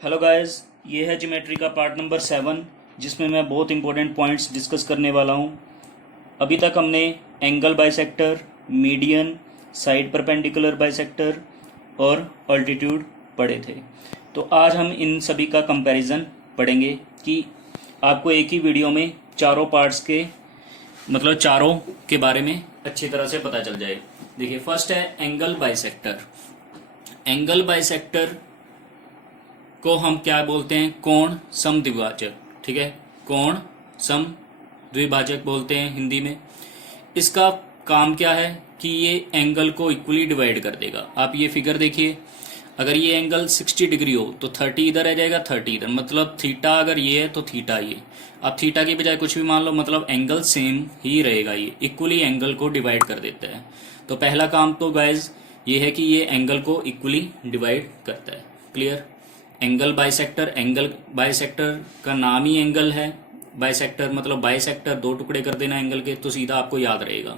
Hello guys, ये है geometry का पार्ट नंबर 7 जिसमें मैं बहुत इंपॉर्टेंट पॉइंट्स डिस्कस करने वाला हूँ। अभी तक हमने angle bisector, median, side perpendicular bisector और अल्टीट्यूड पढ़े थे। तो आज हम इन सभी का कंपैरिजन पढ़ेंगे कि आपको एक ही वीडियो में चारों पार्ट्स के चारों के बारे में अच्छी तरह से पता चल जाए। देखिए, फर्स्ट है एंगल बाइसेक्टर। एंगल बाइसेक्टर को हम क्या बोलते हैं? कोण समद्विभाजक। ठीक है, कोण समद्विभाजक बोलते हैं हिंदी में। इसका काम क्या है कि ये एंगल को इक्वली डिवाइड कर देगा। आप ये फिगर देखिए, अगर ये एंगल 60 डिग्री हो तो 30 इधर आ जाएगा, 30 इधर, मतलब थीटा अगर ये है तो थीटा ये। आप थीटा की बजाय कुछ भी मान लो, मतलब एंगल सेम ही रहेगा। ये इक्वली एंगल को डिवाइड कर देता है। तो पहला काम तो गाइज ये है कि ये एंगल को इक्वली डिवाइड करता है। क्लियर? एंगल बाइसेक्टर का नाम ही एंगल है। बाइसेक्टर मतलब बाइसेक्टर, दो टुकड़े कर देना एंगल के, तो सीधा आपको याद रहेगा।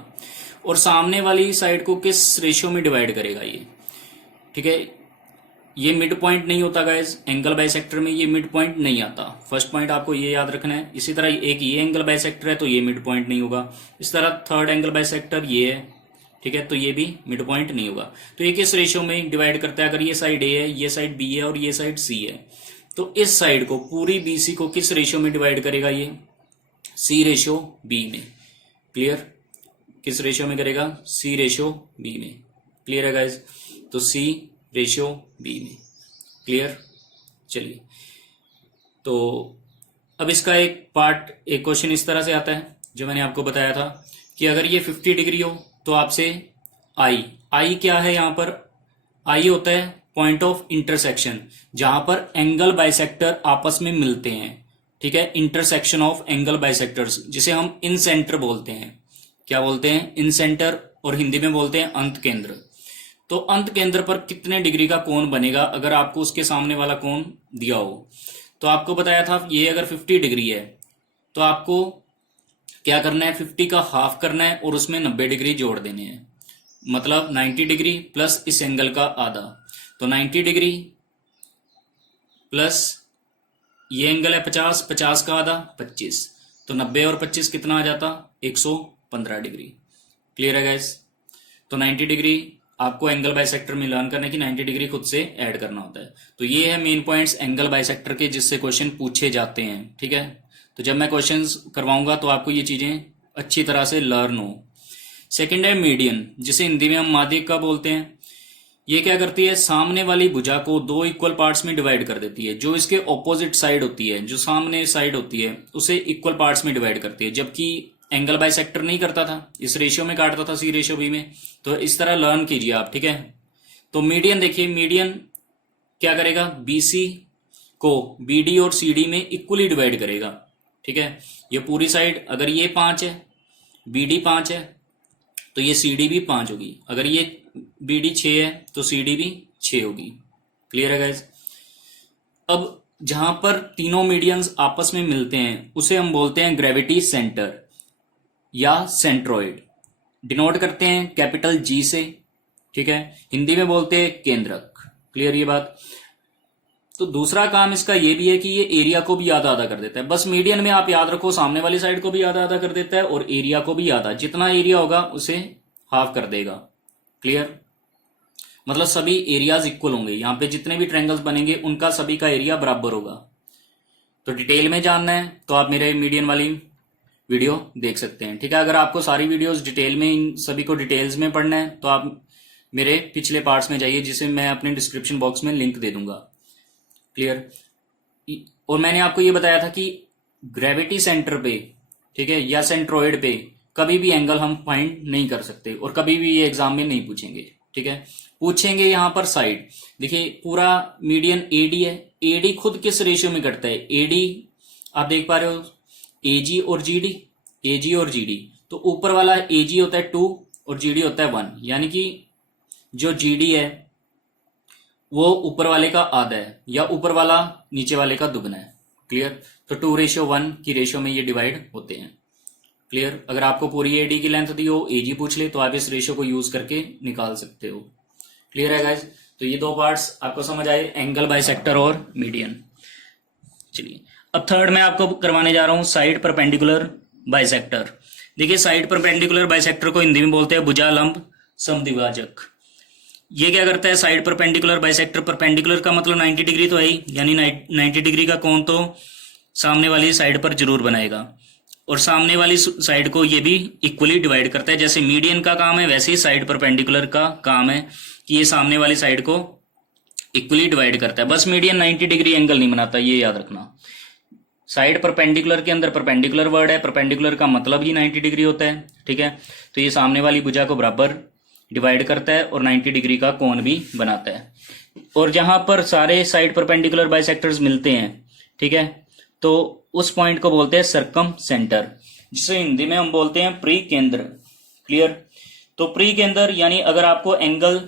और सामने वाली साइड को किस रेशियो में डिवाइड करेगा ये? ठीक है, ये मिड पॉइंट नहीं होता गाइज। एंगल बाइसेक्टर में ये मिड पॉइंट नहीं आता। फर्स्ट पॉइंट आपको ये याद रखना है। इसी तरह एक ये एंगल बाइसेक्टर है तो ये मिड पॉइंट नहीं होगा। इस तरह थर्ड एंगल बाइसेक्टर ये है, ठीक है, तो ये भी मिड पॉइंट नहीं होगा। तो ये किस रेशियो में डिवाइड करता है? अगर ये साइड ए है, ये साइड बी है और ये साइड सी है, तो इस साइड को, पूरी बीसी को किस रेशियो में डिवाइड करेगा? ये सी रेशियो बी में। क्लियर? किस रेशियो में करेगा? सी रेशियो बी में। क्लियर है गाइज? तो सी रेशियो बी में। क्लियर? चलिए, तो अब इसका एक क्वेश्चन इस तरह से आता है जो मैंने आपको बताया था कि अगर ये 50 डिग्री हो तो आपसे आई क्या है? यहां पर आई होता है पॉइंट ऑफ इंटरसेक्शन, जहां पर एंगल बाइसेक्टर आपस में मिलते हैं। ठीक है, इंटरसेक्शन ऑफ एंगल बाइसेक्टर्स, जिसे हम इन सेंटर बोलते हैं। क्या बोलते हैं? इन सेंटर, और हिंदी में बोलते हैं अंत केंद्र। तो अंत केंद्र पर कितने डिग्री का कोण बनेगा अगर आपको उसके सामने वाला कोण दिया हो? तो आपको बताया था ये अगर 50 डिग्री है तो आपको क्या करना है? 50 का हाफ करना है और उसमें 90 डिग्री जोड़ देने हैं, मतलब 90 डिग्री प्लस इस एंगल का आधा। तो 90 डिग्री प्लस ये एंगल है 50, 50 का आधा 25, तो 90 और 25 कितना आ जाता? 115 डिग्री। क्लियर है गाइस? तो 90 डिग्री आपको एंगल बाइसेक्टर में लर्न करना है कि 90 डिग्री खुद से ऐड करना होता है। तो ये है मेन पॉइंट्स एंगल बाइसेक्टर के, जिससे क्वेश्चन पूछे जाते हैं। ठीक है, तो जब मैं क्वेश्चंस करवाऊंगा तो आपको ये चीजें अच्छी तरह से लर्न हो। सेकंड है मीडियन, जिसे हिंदी में हम माध्यिक का बोलते हैं। ये क्या करती है? सामने वाली भुजा को दो इक्वल पार्ट्स में डिवाइड कर देती है। जो इसके ऑपोजिट साइड होती है, जो सामने साइड होती है, उसे इक्वल पार्ट्स में डिवाइड करती है। जबकि एंगल बाइसेक्टर नहीं करता था, इस रेशियो में काटता था, सी रेशियो बी में। तो इस तरह लर्न कीजिए आप। ठीक है, तो मीडियन देखिए, मीडियन क्या करेगा? बीसी को बीडी और सीडी में इक्वली डिवाइड करेगा। ठीक है, ये पूरी साइड, अगर ये 5 है, बीडी 5 है, तो ये सीडी भी 5 होगी। अगर ये बीडी 6 है तो सीडी भी 6 होगी। क्लियर है गाइज? अब जहां पर तीनों मीडियंस आपस में मिलते हैं उसे हम बोलते हैं ग्रेविटी सेंटर या सेंट्रोइड। डिनोट करते हैं कैपिटल जी से। ठीक है, हिंदी में बोलते हैं केंद्रक। क्लियर ये बात? तो दूसरा काम इसका ये भी है कि ये एरिया को भी आधा आधा कर देता है। बस मीडियन में आप याद रखो, सामने वाली साइड को भी आधा आधा कर देता है और एरिया को भी आधा, जितना एरिया होगा उसे हाफ कर देगा। क्लियर? मतलब सभी एरियाज इक्वल होंगे। यहाँ पे जितने भी ट्रायंगल्स बनेंगे उनका सभी का एरिया बराबर होगा। तो डिटेल में जानना है तो आप मेरे मीडियन वाली वीडियो देख सकते हैं। ठीक है, अगर आपको सारी वीडियोस डिटेल में, इन सभी को डिटेल्स में पढ़ना है तो आप मेरे पिछले पार्ट्स में जाइए, जिसे मैं अपने डिस्क्रिप्शन बॉक्स में लिंक दे दूंगा। क्लियर? और मैंने आपको ये बताया था कि ग्रेविटी सेंटर पे, ठीक है, या सेंट्रोइड पे कभी भी एंगल हम फाइंड नहीं कर सकते और कभी भी ये एग्जाम में नहीं पूछेंगे। ठीक है, पूछेंगे यहां पर साइड। देखिए, पूरा मीडियन एडी है। एडी खुद किस रेशियो में कटता है? एडी आप देख पा रहे हो, एजी और जीडी, एजी और जीडी। तो ऊपर वाला एजी होता है 2 और जीडी होता है 1, यानी कि जो जीडी है वो ऊपर वाले का आधा है या ऊपर वाला नीचे वाले का दुगना है। क्लियर? तो 2:1 की रेशियो में ये डिवाइड होते हैं। क्लियर? अगर आपको पूरी एडी की लेंथ दी हो, एजी पूछ ले, तो आप इस रेशियो को यूज करके निकाल सकते हो। क्लियर है गाइज? तो ये दो पार्ट्स आपको समझ आए, एंगल बाइसेक्टर और मीडियन। चलिए अब थर्ड मैं आपको करवाने जा रहा हूँ साइड परपेंडिकुलर बाइसेक्टर। देखिए साइड परपेंडिकुलर बाइसेक्टर को हिंदी में बोलते हैं भुजालंब समद्विभाजक। ये क्या करता है, साइड परपेंडिकुलर बाइसेक्टर, परपेंडिकुलर का मतलब 90 डिग्री तो है ही, यानी 90 डिग्री का कोण तो सामने वाली साइड पर जरूर बनाएगा, और सामने वाली साइड को ये भी इक्वली डिवाइड करता है। जैसे मीडियन का काम है वैसे ही साइड परपेंडिकुलर का काम है कि ये सामने वाली साइड को इक्वली डिवाइड करता है। बस मीडियन 90 डिग्री एंगल नहीं बनाता, ये याद रखना। साइड परपेंडिकुलर के अंदर परपेंडिकुलर वर्ड है, परपेंडिकुलर का मतलब ही 90 डिग्री होता है, ठीक है। तो ये सामने वाली भुजा को बराबर डिवाइड करता है और 90 डिग्री का कोण भी बनाता है। और जहां पर सारे साइड परपेंडिकुलर बाइसेक्टर्स मिलते हैं, ठीक है, तो उस पॉइंट को बोलते हैं सर्कम सेंटर, जिसे हिंदी में हम बोलते हैं प्री केंद्र। क्लियर। तो प्री केंद्र यानी अगर आपको एंगल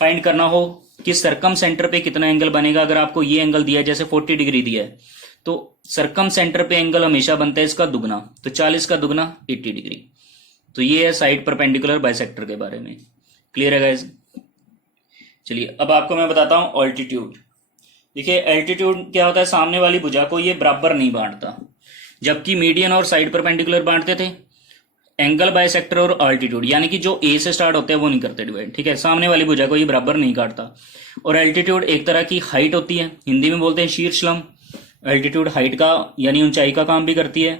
फाइंड करना हो कि सर्कम सेंटर पे कितना एंगल बनेगा, अगर आपको ये एंगल दिया है जैसे 40 डिग्री दिया है, तो सर्कम सेंटर पे एंगल हमेशा बनता है इसका दुगना, तो 40 का दुगना 80 डिग्री। तो ये है साइड परपेंडिकुलर बाइसेक्टर के बारे में। क्लियर है गाइस। चलिए अब आपको मैं बताता हूं ऑल्टीट्यूड। देखिए एल्टीट्यूड क्या होता है, सामने वाली भुजा को ये बराबर नहीं बांटता, जबकि मीडियन और साइड परपेंडिकुलर बांटते थे। एंगल बाइसेक्टर और ऑल्टीट्यूड यानी कि जो ए से स्टार्ट होते हैं वो नहीं करते डिवाइड, ठीक है, सामने वाली भुजा को ये बराबर नहीं काटता। और एल्टीट्यूड एक तरह की हाइट होती है, हिंदी में बोलते हैं शीर्षलंब। एल्टीट्यूड हाइट का यानी ऊंचाई का काम भी करती है,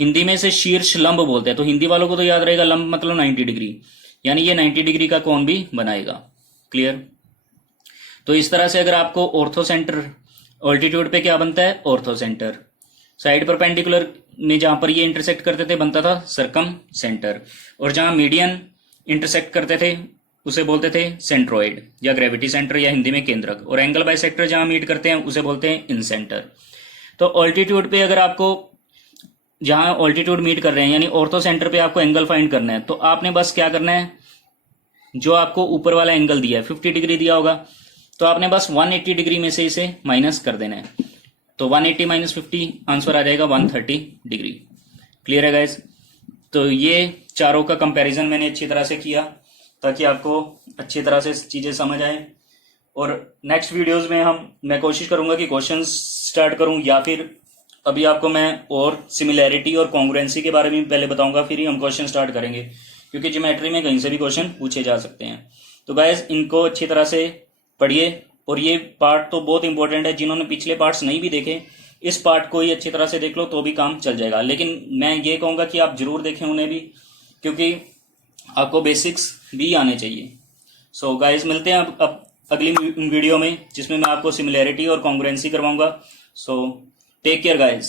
हिंदी में से शीर्ष लंब बोलते हैं। तो हिंदी वालों को तो याद रहेगा लंब मतलब 90 डिग्री, यानी ये 90 डिग्री का कोण भी बनाएगा। क्लियर। तो इस तरह से अगर आपको ऑर्थो सेंटर, ऑल्टीट्यूड पे क्या बनता है, ऑर्थो सेंटर। साइड परपेंडिकुलर में जहां पर ये इंटरसेक्ट करते थे बनता था सर्कम सेंटर, और जहां मीडियन इंटरसेक्ट करते थे उसे बोलते थे सेंट्रोइड या ग्रेविटी सेंटर या हिंदी में केंद्रक, और एंगल बाइसेक्टर जहां मीट करते हैं उसे बोलते हैं इन सेंटर। तो ऑल्टीट्यूड पे अगर आपको जहां ऑल्टीट्यूड मीट कर रहे हैं यानी ऑर्थो सेंटर पे आपको एंगल फाइंड करना है, तो आपने बस क्या करना है, जो आपको ऊपर वाला एंगल दिया है 50 डिग्री दिया होगा, तो आपने बस 180 डिग्री में से इसे माइनस कर देना है। तो 180 माइनस 50 आंसर आ जाएगा 130 डिग्री। क्लियर है गाइस। तो ये चारों का कंपैरिजन मैंने अच्छी तरह से किया ताकि आपको अच्छी तरह से चीजें समझ आए। और नेक्स्ट वीडियोस में मैं कोशिश करूंगा कि क्वेश्चंस स्टार्ट करूं, या फिर अभी आपको मैं और सिमिलैरिटी और कॉन्ग्रुएंसी के बारे में पहले बताऊंगा, फिर ही हम क्वेश्चन स्टार्ट करेंगे, क्योंकि ज्योमेट्री में कहीं से भी क्वेश्चन पूछे जा सकते हैं। तो गाइस इनको अच्छी तरह से पढ़िए, और ये पार्ट तो बहुत इंपॉर्टेंट है। जिन्होंने पिछले पार्ट्स नहीं भी देखे, इस पार्ट को ही अच्छी तरह से देख लो तो भी काम चल जाएगा। लेकिन मैं ये कहूंगा कि आप जरूर देखें उन्हें भी, क्योंकि आपको बेसिक्स भी आने चाहिए। सो गाइस मिलते हैं अब अगली वीडियो में, जिसमें मैं आपको सिमिलैरिटी और कॉन्ग्रुएंसी करवाऊंगा। So take care guys.